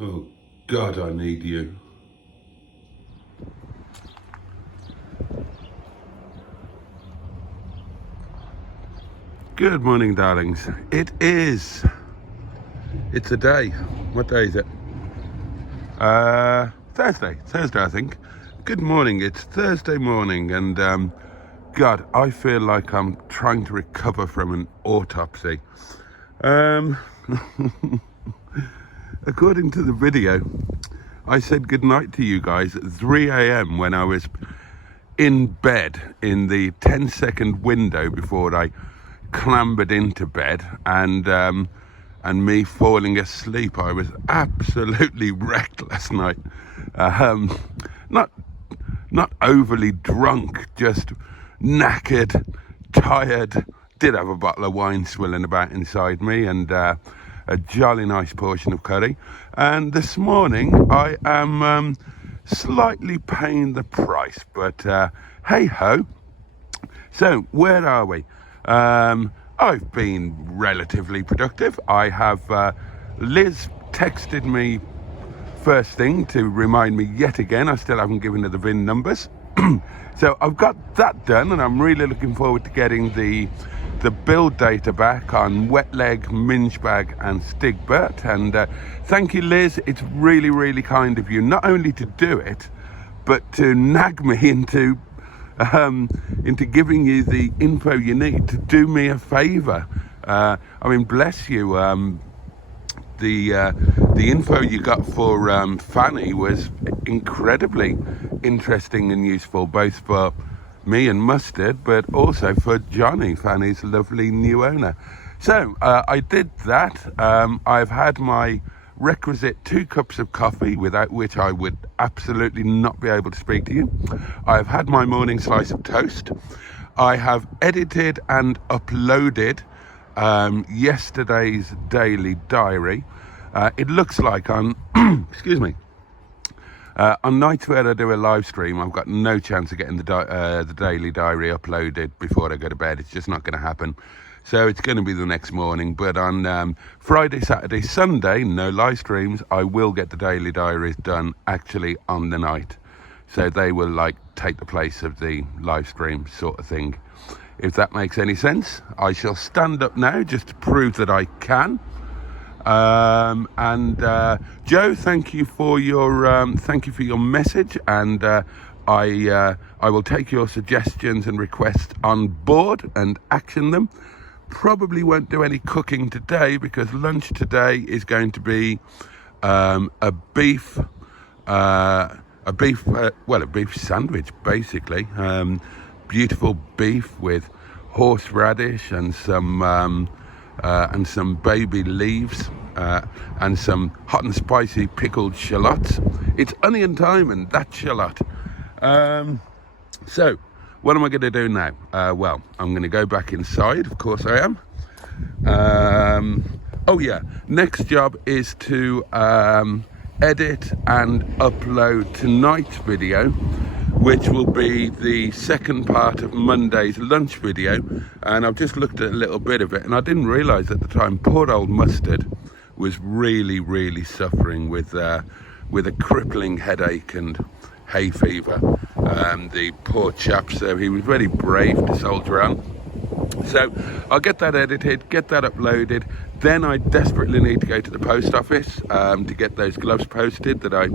Oh, God, I need you. Good morning, darlings. It's a day. What day is it? Thursday, I think. Good morning, it's Thursday morning, and God, I feel like I'm trying to recover from an autopsy. According to the video, I said goodnight to you guys at 3 a.m. when I was in bed in the 10-second window before I clambered into bed, and me falling asleep. I was absolutely wrecked last night. Not overly drunk, just knackered, tired. Did have a bottle of wine swilling about inside me, and a jolly nice portion of curry. And this morning I am slightly paying the price, but hey ho. So where are we? I've been relatively productive. I have Liz texted me first thing to remind me yet again. I still haven't given her the VIN numbers. So I've got that done, and I'm really looking forward to getting the build data back on Wetleg, Mingebag and Stigbürt. And thank you, Liz. It's really, really kind of you, not only to do it, but to nag me into giving you the info you need to do me a favour. I mean, bless you. The info you got for Fanny was incredibly interesting and useful, both for me and Mustard, but also for Johnny, Fanny's lovely new owner. So I did that. I've had my requisite 2 cups of coffee, without which I would absolutely not be able to speak to you. I've had my morning slice of toast. I have edited and uploaded yesterday's daily diary. It looks like on excuse me, on nights where I do a live stream, I've got no chance of getting the daily diary uploaded before I go to bed. It's just not going to happen. So it's going to be the next morning. But on Friday, Saturday, Sunday, no live streams, I will get the daily diaries done actually on the night. So they will like take the place of the live stream sort of thing. If that makes any sense. I shall stand up now just to prove that I can. Joe, thank you for your message, and I will take your suggestions and requests on board and action them. Probably won't do any cooking today because lunch today is going to be a beef sandwich, basically. Beautiful beef with horseradish and some baby leaves, and some hot and spicy pickled shallots. It's onion time and that shallot. So what am I going to do now? Well, I'm going to go back inside, of course I am. Oh yeah, next job is to edit and upload tonight's video, which will be the second part of Monday's lunch video. And I've just looked at a little bit of it, and I didn't realise at the time poor old Mustard was really, really suffering with a crippling headache and hay fever. The poor chap, so he was very brave to soldier on. So I'll get that edited, get that uploaded. Then I desperately need to go to the post office to get those gloves posted that I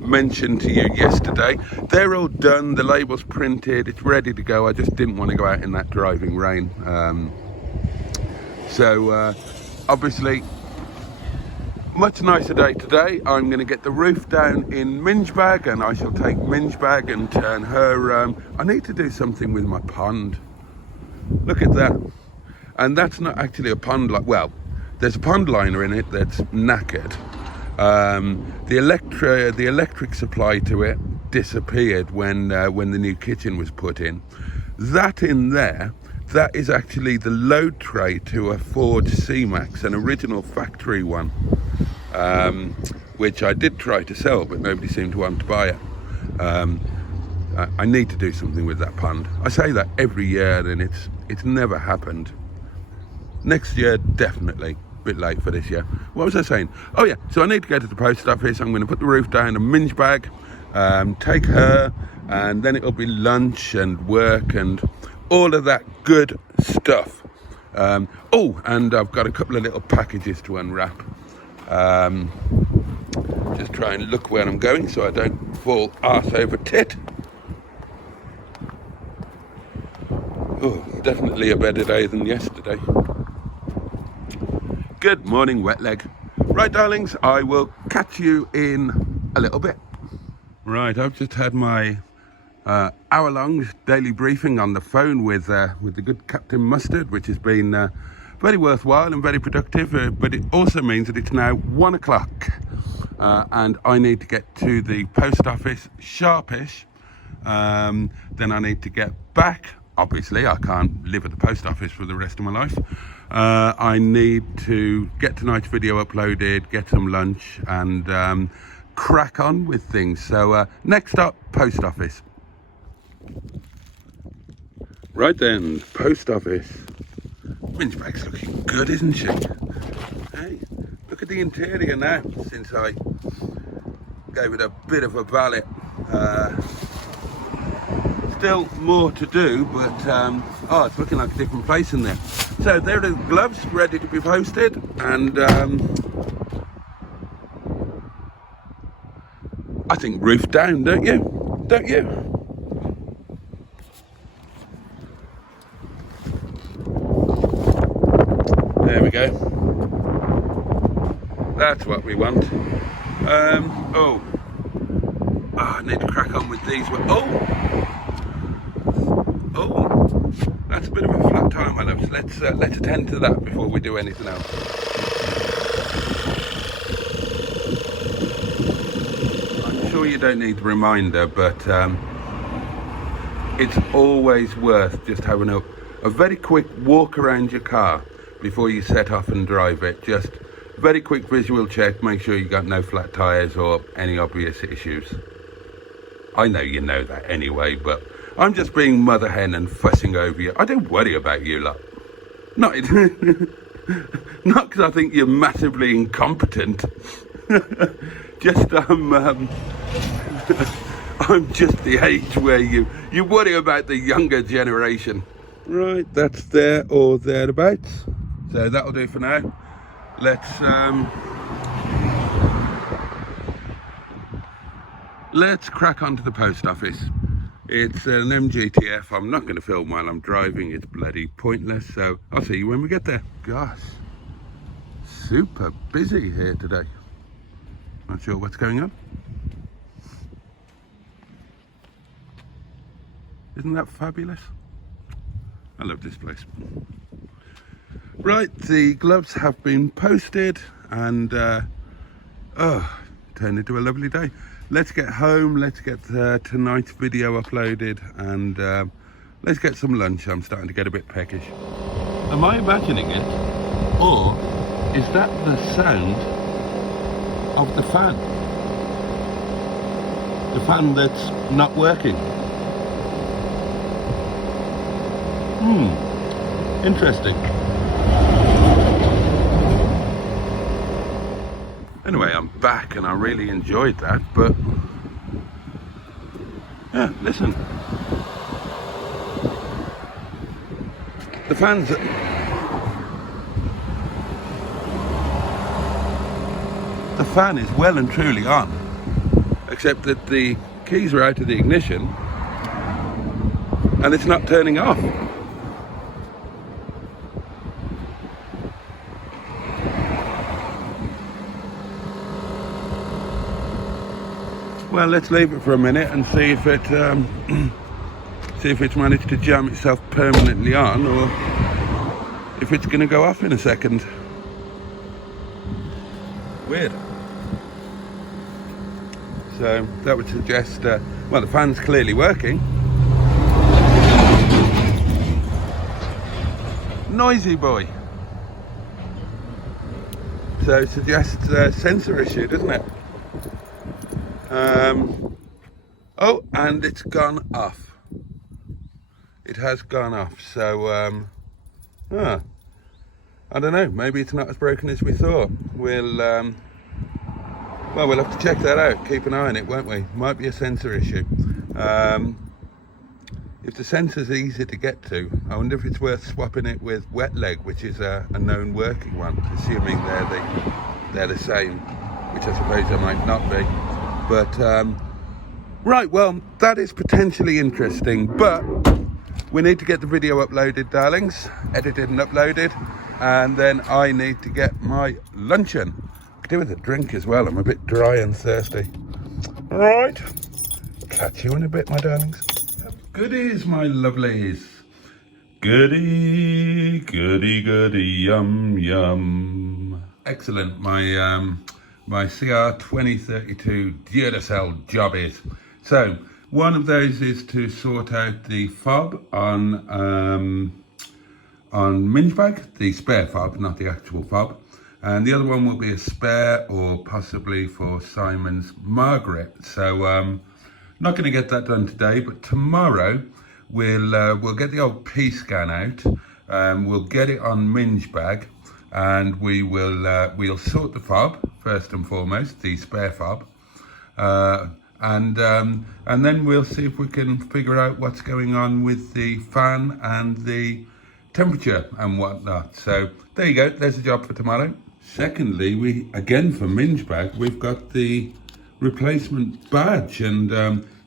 mentioned to you yesterday. They're all done, the label's printed, it's ready to go. I just didn't want to go out in that driving rain. Obviously, much nicer day today. I'm going to get the roof down in Mingebag, and I shall take Mingebag and turn her... I need to do something with my pond. Look at that. And that's not actually a pond, well, there's a pond liner in it that's knackered. The electric supply to it disappeared when the new kitchen was put in. That in there, that is actually the load tray to a Ford C-Max, an original factory one, which I did try to sell, but nobody seemed to want to buy it. I need to do something with that pond. I say that every year, and it's never happened. Next year, definitely. bit late for this, yeah. What was I saying? Oh yeah, so I need to go to the post office. I'm going to put the roof down, a minge bag, take her, and then it'll be lunch and work and all of that good stuff. Oh, and I've got a couple of little packages to unwrap. Just try and look where I'm going so I don't fall arse over tit. Oh, definitely a better day than yesterday. Good morning, Wetleg. Right, darlings, I will catch you in a little bit. Right, I've just had my hour-long daily briefing on the phone with the good Captain Mustard, which has been very worthwhile and very productive, but it also means that it's now 1 o'clock and I need to get to the post office sharpish. Then I need to get back. Obviously, I can't live at the post office for the rest of my life. I need to get tonight's video uploaded, get some lunch, and crack on with things. So next up, post office. Right then, post office. Minge bag's looking good, isn't she? Hey, look at the interior now, since I gave it a bit of a valet. Still more to do, but oh, it's looking like a different place in there. So there are the gloves ready to be posted, and I think roof down, don't you? Don't you? There we go. That's what we want. Oh, I need to crack on with these. Oh, that's a bit of a flat tire, my loves. Let's attend to that before we do anything else. I'm sure you don't need the reminder, but it's always worth just having a very quick walk around your car before you set off and drive it. Just very quick visual check, make sure you got no flat tires or any obvious issues. I know you know that anyway, but I'm just being mother hen and fussing over you. I don't worry about you lot. Not because I think you're massively incompetent. Just I'm just the age where you worry about the younger generation. Right, that's there or thereabouts. So that'll do for now. Let's crack on to the post office. It's an MGTF. I'm not going to film while I'm driving. It's bloody pointless. So I'll see you when we get there. Gosh, super busy here today. Not sure what's going on. Isn't that fabulous? I love this place. Right, the gloves have been posted and turned into a lovely day. Let's get home, let's get tonight's video uploaded, and let's get some lunch. I'm starting to get a bit peckish. Am I imagining it? Or is that the sound of the fan? The fan that's not working? Interesting. Anyway, I'm back and I really enjoyed that, but yeah, listen. The fans... The fan is well and truly on, except that the keys are out of the ignition and it's not turning off. Well, let's leave it for a minute and see if it see if it's managed to jam itself permanently on, or if it's going to go off in a second. Weird. So that would suggest, well, the fan's clearly working. Noisy boy. So it suggests a sensor issue, doesn't it? Oh, and it's gone off. It has gone off. So, I don't know, maybe it's not as broken as we thought. We'll have to check that out. Keep an eye on it, won't we? Might be a sensor issue. If the sensor's easy to get to, I wonder if it's worth swapping it with Wetleg, which is a known working one, assuming they're the same, which I suppose they might not be. But right, well, that is potentially interesting, but we need to get the video uploaded, darlings, edited and uploaded, and then I need to get my luncheon. Could do with a drink as well. I'm a bit dry and thirsty. All right, catch you in a bit, my darlings. Goodies, my lovelies. Goody, goody, goody, yum, yum. Excellent. My CR 2032 Duracell job is. So one of those is to sort out the fob on Minge Bag, the spare fob, not the actual fob. And the other one will be a spare, or possibly for Simon's Margaret. So not going to get that done today, but tomorrow we'll get the old P scan out. We'll get it on Minge Bag, and we'll sort the fob first and foremost, the spare fob, and then we'll see if we can figure out what's going on with the fan and the temperature and whatnot. So there you go. There's a job for tomorrow. Secondly, for Minge Bag, we've got the replacement badge, and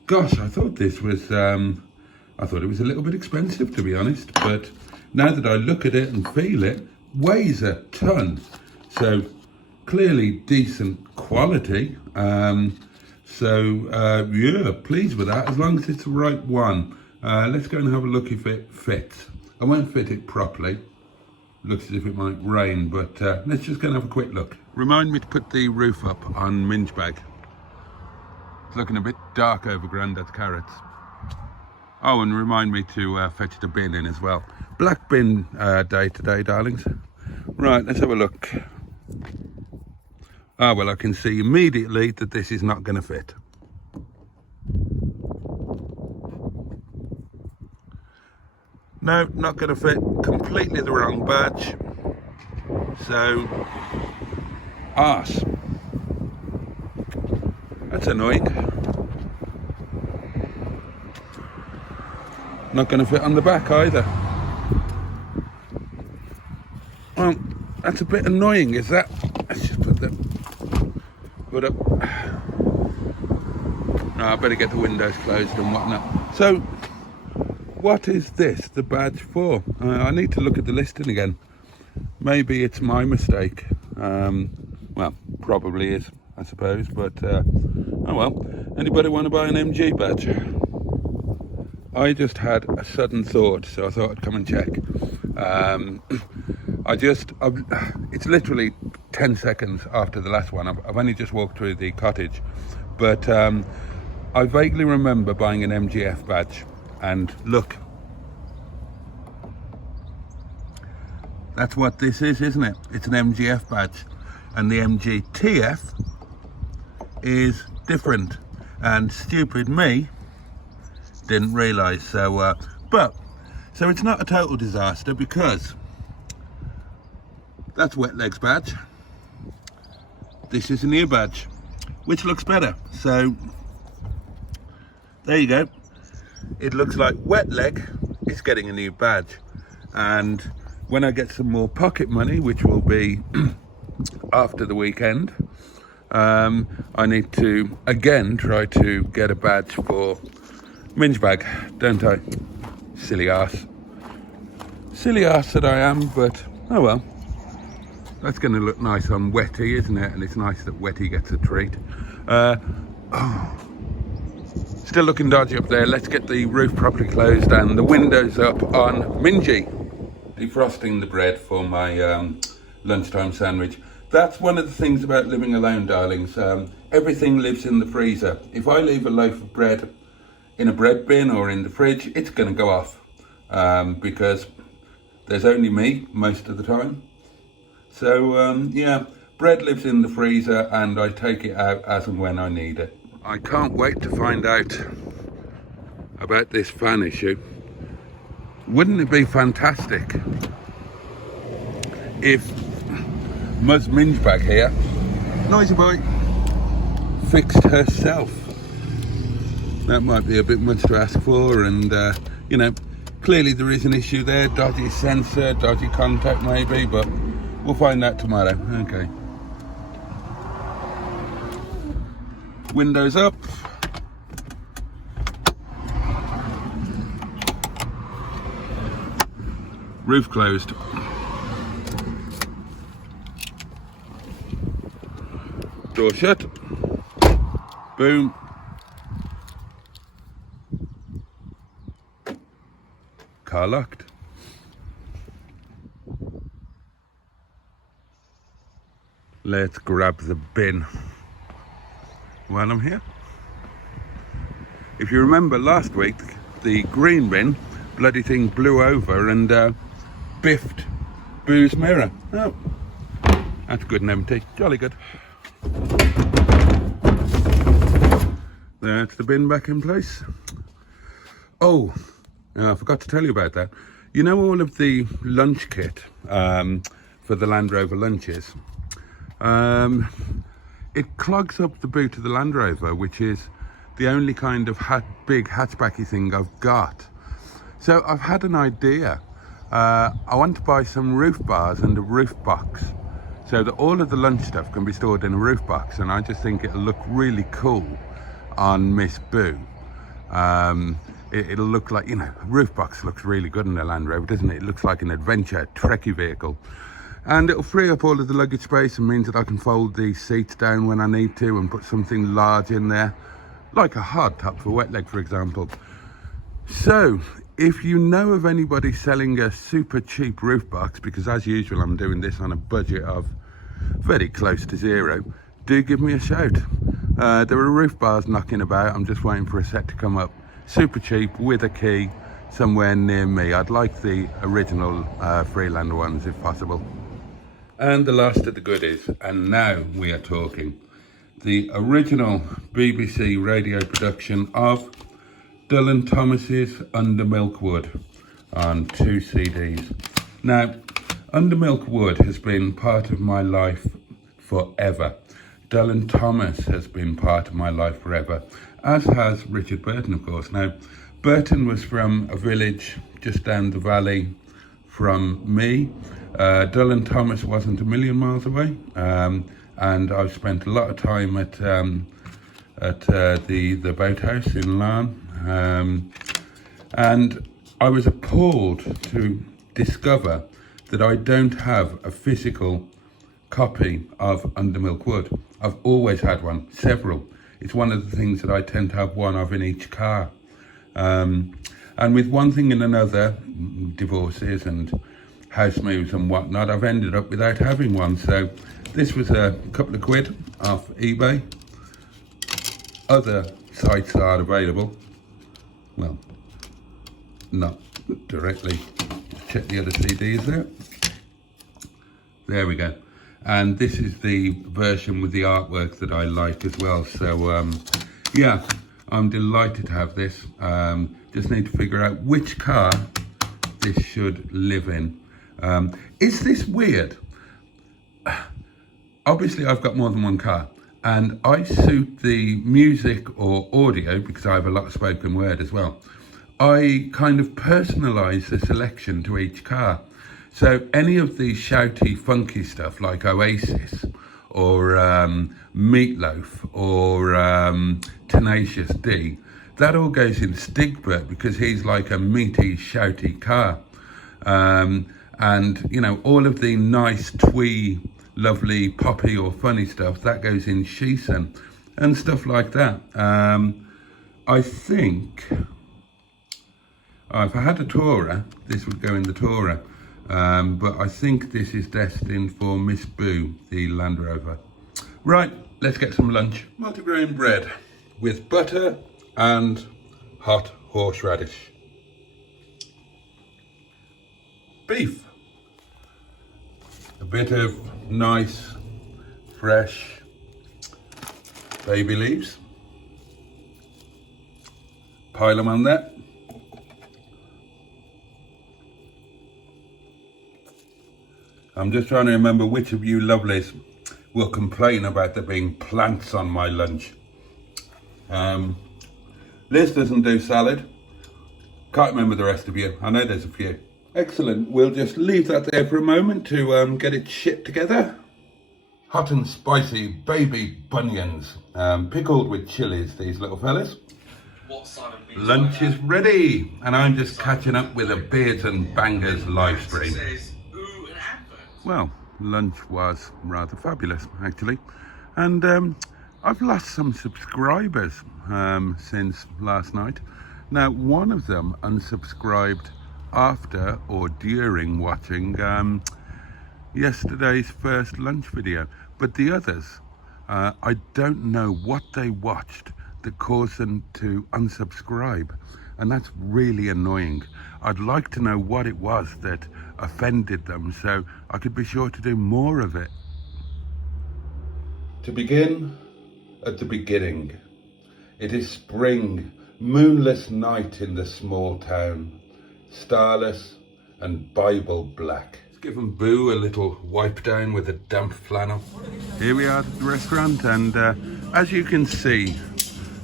gosh, I thought this was I thought it was a little bit expensive, to be honest, but now that I look at it and feel it, weighs a ton, so clearly decent quality. Yeah, pleased with that, as long as it's the right one. Let's go and have a look if it fits. I won't fit it properly. Looks as if it might rain, but let's just go and have a quick look. Remind me to put the roof up on Minge Bag. It's looking a bit dark over Grandad's carrots. Oh, and remind me to fetch the bin in as well. Black bin day today, darlings. Right, let's have a look. Ah, well, I can see immediately that this is not going to fit. No, not going to fit. Completely the wrong badge. So, arse. That's annoying. Not going to fit on the back either. Well, that's a bit annoying, is that? Let's just put the hood up. No, I better get the windows closed and whatnot. So, what is this, the badge for? I need to look at the listing again. Maybe it's my mistake. Well, probably is, I suppose, but oh well. Anybody want to buy an MG badge? I just had a sudden thought, so I thought I'd come and check. It's literally 10 seconds after the last one. I've only just walked through the cottage, but I vaguely remember buying an MGF badge, and look, that's what this is, isn't it? It's an MGF badge, and the MGTF is different, and stupid me didn't realise. So so it's not a total disaster, because that's Wetleg's badge. This is a new badge, which looks better. So there you go. It looks like Wetleg is getting a new badge, and when I get some more pocket money, which will be after the weekend, I need to again try to get a badge for Minge Bag, don't I? Silly arse that I am, but oh well. That's going to look nice on Wetty, isn't it? And it's nice that Wetty gets a treat. Still looking dodgy up there. Let's get the roof properly closed and the windows up on Mingy. Defrosting the bread for my lunchtime sandwich. That's one of the things about living alone, darlings. Everything lives in the freezer. If I leave a loaf of bread in a bread bin or in the fridge, it's going to go off, because there's only me most of the time. So yeah, bread lives in the freezer, and I take it out as and when I need it. I can't wait to find out about this fan issue. Wouldn't it be fantastic if Muzz Minge back here, noisy boy, fixed herself. That might be a bit much to ask for, and you know, clearly there is an issue there, dodgy sensor, dodgy contact maybe, but we'll find out tomorrow. Okay. Windows up. Roof closed. Door shut. Boom. Car locked. Let's grab the bin while I'm here. If you remember last week, the green bin, bloody thing blew over and biffed Boo's mirror. Oh, that's good and empty. Jolly good. That's the bin back in place. Oh, I forgot to tell you about that. You know all of the lunch kit for the Land Rover lunches? It clogs up the boot of the Land Rover, which is the only kind of big hatchbacky thing I've got. So I've had an idea. I want to buy some roof bars and a roof box so that all of the lunch stuff can be stored in a roof box, and I just think it'll look really cool on Miss Boo. It'll look like, you know, a roof box looks really good in a Land Rover, doesn't it? It looks like an adventure trekkie vehicle. And it'll free up all of the luggage space and means that I can fold the seats down when I need to and put something large in there, like a hard top for Wetleg, for example. So, if you know of anybody selling a super cheap roof box, because as usual I'm doing this on a budget of very close to zero, do give me a shout. There are roof bars knocking about. I'm just waiting for a set to come up, super cheap, with a key, somewhere near me. I'd like the original Fräulein ones if possible. And the last of the goodies, and now we are talking, the original BBC radio production of Dylan Thomas's Under Milkwood on 2 CDs. Now, Under Milkwood has been part of my life forever. Dylan Thomas has been part of my life forever, as has Richard Burton, of course. Now, Burton was from a village just down the valley from me. Dylan Thomas wasn't a million miles away, and I've spent a lot of time at the boathouse in Larne. And I was appalled to discover that I don't have a physical copy of Under Milkwood. I've always had one, several. It's one of the things that I tend to have one of in each car. And with one thing and another, divorces and house moves and whatnot, I've ended up without having one. So this was a couple of quid off eBay. Other sites are available. Well, not directly. Just check the other CDs there. There we go. And this is the version with the artwork that I like as well. So yeah, I'm delighted to have this. Just need to figure out which car this should live in. Is this weird? Obviously I've got more than one car, and I suit the music or audio, because I have a lot of spoken word as well. I kind of personalise the selection to each car. So any of the shouty, funky stuff like Oasis or Meatloaf or Tenacious D, that all goes in Stigbürt because he's like a meaty, shouty car. And, you know, all of the nice, twee, lovely, poppy or funny stuff, that goes in Shison and stuff like that. I think, if I had a Tourer, this would go in the Tourer. But I think this is destined for Miss Boo, the Land Rover. Right, let's get some lunch. Multigrain bread with butter and hot horseradish. Beef. A bit of nice, fresh baby leaves. Pile them on there. I'm just trying to remember which of you lovelies will complain about there being plants on my lunch. Liz doesn't do salad. Can't remember the rest of you. I know there's a few. Excellent. We'll just leave that there for a moment to get it shit together. Hot and spicy baby bunions, pickled with chilies, these little fellas. Lunch is ready, and I'm just catching up with a Beards and Bangers live stream. Well, lunch was rather fabulous, actually. And I've lost some subscribers since last night. Now, one of them unsubscribed after or during watching yesterday's first lunch video. But the others, I don't know what they watched that caused them to unsubscribe. And that's really annoying. I'd like to know what it was that offended them so I could be sure to do more of it. To begin at the beginning, it is spring, moonless night in the small town, starless and Bible black. Let's give them Boo a little wipe down with a damp flannel. Here we are at the restaurant, and as you can see,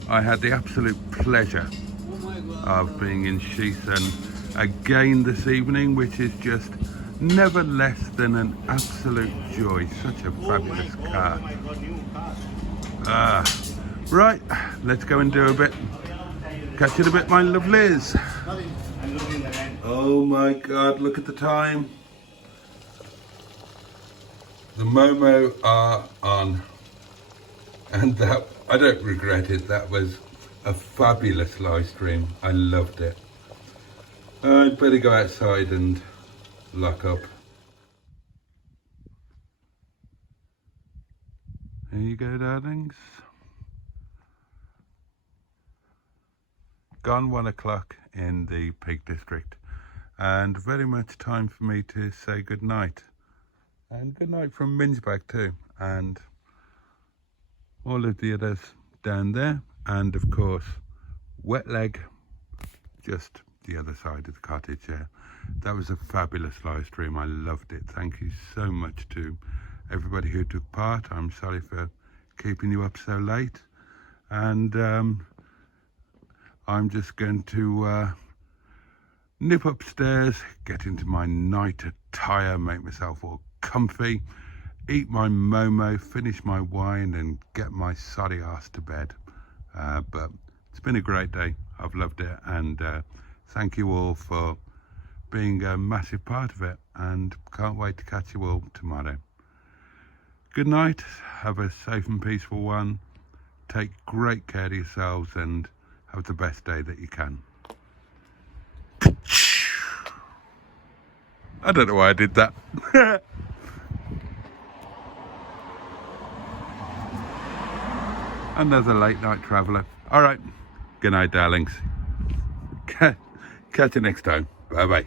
I had the absolute pleasure of being in Shison again this evening, which is just never less than an absolute joy. Such a fabulous car. Right, let's go and do a bit. Catch you in a bit, my lovelies. Oh my God, look at the time. The Momo are on, and that, I don't regret it, that was a fabulous live stream. I loved it. I'd better go outside and lock up. Here you go, darlings. Gone 1 o'clock in the Peak District, and very much time for me to say good night. And good night from Mingeback too, and all of the others down there, and of course Wetleg just the other side of the cottage there. That was a fabulous live stream. I loved it. Thank you so much to everybody who took part. I'm sorry for keeping you up so late, and I'm just going to nip upstairs, get into my night attire, make myself all comfy, eat my Momo, finish my wine, and get my sorry ass to bed. But it's been a great day. I've loved it, and thank you all for being a massive part of it, and can't wait to catch you all tomorrow. Good night. Have a safe and peaceful one. Take great care of yourselves, and have the best day that you can. I don't know why I did that. Another late night traveller. All right. Good night, darlings. Catch you next time. Bye bye.